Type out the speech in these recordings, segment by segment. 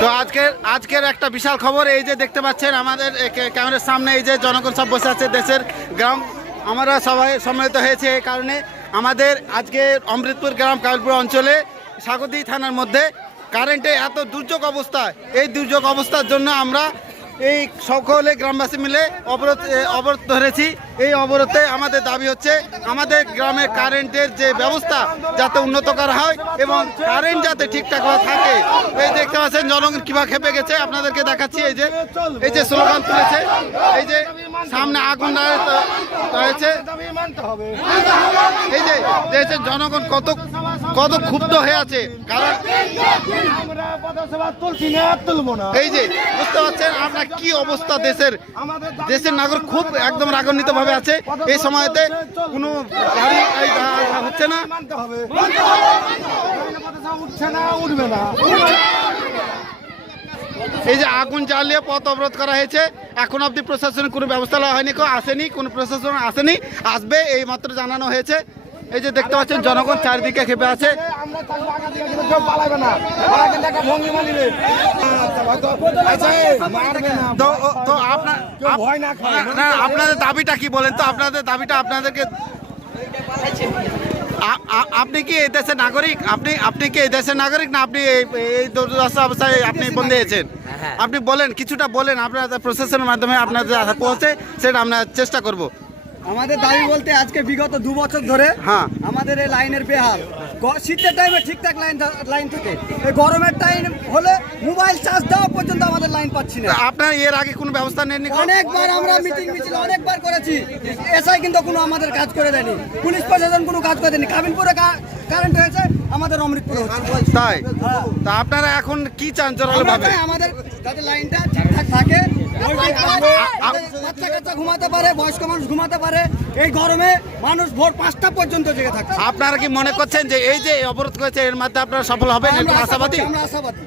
তো আজকের একটা বিশাল খবর, এই যে দেখতে পাচ্ছেন আমাদের ক্যামেরার সামনে এই যে জনগণ সব বসে আছে, দেশের গ্রাম আমরা সবাই সম্মিলিত হয়েছে। এই কারণে আমাদের আজকে অমৃতপুর গ্রাম কাবিলপুর অঞ্চলে স্বাগতি থানার মধ্যে কারেন্টে এত দুর্যোগ অবস্থা, এই দুর্যোগ অবস্থার জন্য আমরা এই সকলে গ্রামবাসী মিলে অবরোধ ধরেছি। এই অবরোধে আমাদের দাবি হচ্ছে আমাদের গ্রামের কারেন্টের যে ব্যবস্থা যাতে উন্নত করা হয় এবং কারেন্ট যাতে ঠিকঠাকভাবে থাকে। এই দেখতে পাচ্ছেন জনগণ কিভাবে খেপে গেছে, আপনাদেরকে দেখাচ্ছি। এই যে স্লোগান তুলেছে, এই যে সামনে আগুন রয়েছে, এই যে দেখছেন জনগণ কত ক্ষুব্ধ হয়ে আছে। কারণ এই যে বুঝতে পারছেন আপনার কি অবস্থা, দেশের নাগরিক খুব একদম রাগান্বিত ভাবে আছে। এই সময়তে কোনো গাড়ি হচ্ছে না, এই যে আগুন জ্বালিয়ে পথ অবরোধ করা হয়েছে। এখন অবধি প্রশাসনের কোনো ব্যবস্থা নেওয়া হয়নি, কেউ আসেনি, কোনো প্রশাসন আসেনি, আসবে এই মাত্র জানানো হয়েছে। এই যে দেখতে পাচ্ছেন জনগণ চারিদিকে খেপে আছে। তো আপনাদের দাবিটা কি বলেন তো? আপনাদের দাবিটা আপনাদেরকে, আপনি কি এই দেশের নাগরিক? আপনি কি এই দেশের নাগরিক না আপনি এই দুর্দশা অবস্থায় আপনি বন্ধ হয়েছেন? আপনি বলেন, কিছুটা বলেন, আপনাদের প্রশাসনের মাধ্যমে আপনাদের পৌঁছে সেটা আমরা চেষ্টা করব। আমাদের দাবি বলতে আজকে বিগত 2 বছর ধরে আমাদের এই লাইনের বেহাল। শীতের টাইমে ঠিকঠাক লাইন থাকে, এই গরমের টাইম হলে মোবাইল চার্জ দেওয়া পর্যন্ত আমাদের লাইন পাচ্ছি না। আপনারা এর আগে কোনো ব্যবস্থা নেননি? অনেকবার আমরা মিছিল অনেকবার করেছি, এসআই কিন্তু কোনো আমাদের কাজ করে দেয়নি, পুলিশ প্রশাসন কোনো কাজ করে দেয়নি। কাবিলপুরে কারেন্ট হয়েছে, আমাদের অমৃতপুরে হচ্ছে তাই। তা আপনারা এখন কি চান জোরালোভাবে? আমাদের যাতে লাইনটা ঠিকঠাক থাকে, বাচ্চা কাচ্চা ঘুমাতে পারে, বয়স্ক মানুষ ঘুমাতে পারে। এই গরমে মানুষ ভোর 5টা পর্যন্ত জেগে থাকে। আপনারা কি মনে করছেন যে এই যে অবরোধ করেছে এর মধ্যে আপনারা সফল হবেন? আশাবাদী? আমরা আশাবাদী।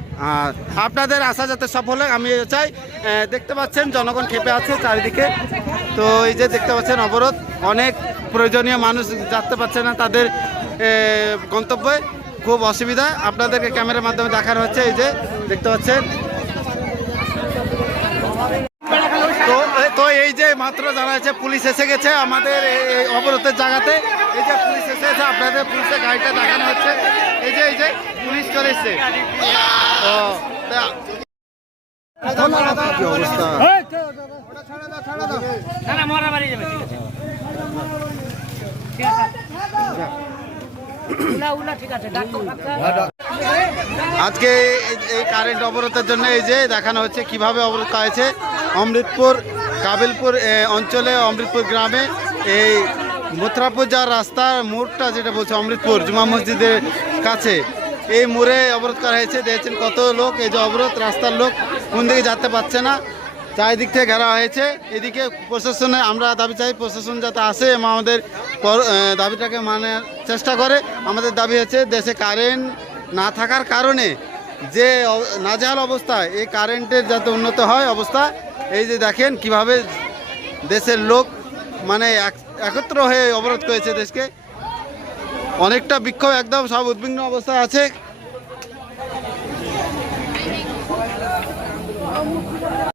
আপনাদের আশা যাতে সফল হয় আমি চাই। দেখতে পাচ্ছেন জনগণ খেপে আছে চারিদিকে। তো এই যে দেখতে পাচ্ছেন অবরোধ, অনেক প্রয়োজনীয় মানুষ যেতে পারছে না তাদের গন্তব্যে, খুব অসুবিধা। আপনাদেরকে ক্যামেরার মাধ্যমে দেখানো হচ্ছে, এই যে দেখতে পাচ্ছেন। তো এই যে মাত্র জানা যাচ্ছে পুলিশ এসে গেছে আমাদের এই অবরোধের জায়গাতে। এই যে পুলিশ এসেছে, আপনাদের পুলিশের গাড়িটা দেখানো হচ্ছে। এই যে পুলিশ চলে এসছে। কি অবস্থা! আজকে এই কারেন্ট অবরোধের জন্য এই যে দেখানো হচ্ছে কিভাবে অবরোধ করা হয়েছে। অমৃতপুর কাবিলপুর অঞ্চলে, অমৃতপুর গ্রামে এই মথুরাপুর যাওয়ার রাস্তার মোড়টা যেটা বলছে অমৃতপুর জুমা মসজিদের কাছে, এই মোড়ে অবরোধ করা হয়েছে। দেখছেন কত লোক, এই যে অবরোধ, রাস্তার লোক কোন দিকে যেতে পারছে না, চারিদিক থেকে ঘেরা হয়েছে। এদিকে প্রশাসনে আমরা দাবি চাই প্রশাসন যাতে আসে এবং আমাদের দাবিটাকে মানার চেষ্টা করে। আমাদের দাবি হচ্ছে দেশে কারেন্ট না থাকার কারণে যে নাজেহাল অবস্থা, এই কারেন্টের যাতে উন্নত হয় অবস্থা। এই যে দেখেন কিভাবে দেশের লোক মানে একত্র হয়ে অবরোধ করেছে দেশকে, অনেকটা বিক্ষোভ, একদম সব উদ্বিগ্ন অবস্থায় আছে।